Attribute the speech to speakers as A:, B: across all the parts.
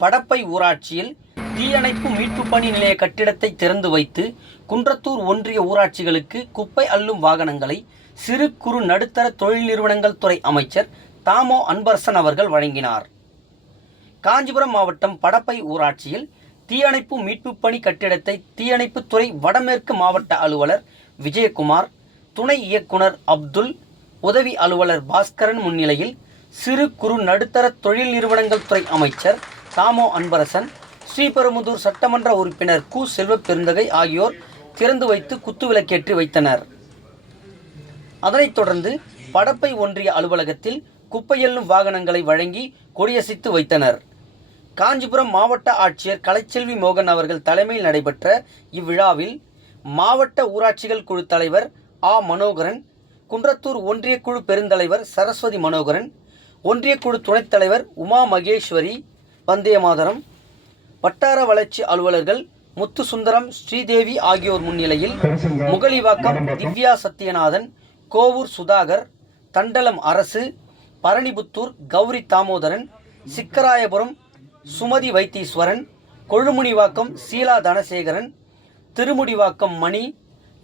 A: படப்பை ஊராட்சியில் தீயணைப்பு மீட்பு பணி நிலைய கட்டிடத்தை திறந்து வைத்து குன்றத்தூர் ஒன்றிய ஊராட்சிகளுக்கு குப்பை அள்ளும் வாகனங்களை சிறு குறு நடுத்தர தொழில் நிறுவனங்கள் துறை அமைச்சர் தாமோ அன்பரசன் அவர்கள் வழங்கினார். காஞ்சிபுரம் மாவட்டம் படப்பை ஊராட்சியில் தீயணைப்பு மீட்பு பணி கட்டிடத்தை தீயணைப்புத்துறை வடமேற்கு மாவட்ட அலுவலர் விஜயகுமார் துணை இயக்குனர் அப்துல் உதவி அலுவலர் பாஸ்கரன் முன்னிலையில் சிறு குறு நடுத்தர தொழில் நிறுவனங்கள் துறை அமைச்சர் தாமோ அன்பரசன் ஸ்ரீபெரும்புதூர் சட்டமன்ற உறுப்பினர் கு. செல்வப் பெருந்தகை ஆகியோர் திறந்து வைத்து குத்துவிளக்கேற்றி வைத்தனர். அதனைத் தொடர்ந்து படப்பை ஒன்றிய அலுவலகத்தில் குப்பையெல்லும் வாகனங்களை வழங்கி கொடியசைத்து வைத்தனர். காஞ்சிபுரம் மாவட்ட ஆட்சியர் கலைச்செல்வி மோகன் அவர்கள் தலைமையில் நடைபெற்ற இவ்விழாவில் மாவட்ட ஊராட்சிகள் குழு தலைவர் ஆ. மனோகரன் குன்றத்தூர் ஒன்றிய குழு பெருந்தலைவர் சரஸ்வதி மனோகரன் ஒன்றிய குழு துணைத் தலைவர் உமா மகேஸ்வரி வந்தேமாதரம் வட்டார வளர்ச்சி அலுவலர்கள் முத்துசுந்தரம் ஸ்ரீதேவி ஆகியோர் முன்னிலையில் முகலிவாக்கம் திவ்யா சத்யநாதன் கோவூர் சுதாகர் தண்டலம் அரசு பரணிபுத்தூர் கௌரி தாமோதரன் சிக்கராயபுரம் சுமதி வைத்தீஸ்வரன் கொழுமுனிவாக்கம் சீலா தனசேகரன் திருமுடிவாக்கம் மணி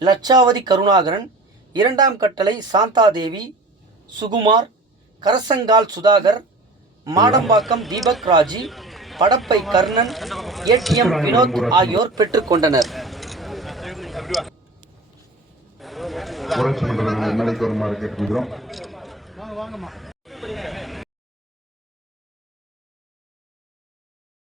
A: லட்சாவதி கருணாகரன் இரண்டாம் கட்டளை சாந்தாதேவி சுகுமார் கரசங்கால் சுதாகர் மாடம்பாக்கம் தீபக் ராஜி படப்பை கர்ணன் ஏடிஎம் வினோத் ஆகியோர் பெற்றுக்கொண்டனர்.
B: ஊராட்சி மன்ற எம்எல்ஏக்கு வருமாறு கேட்டுக்கொள்கிறோம்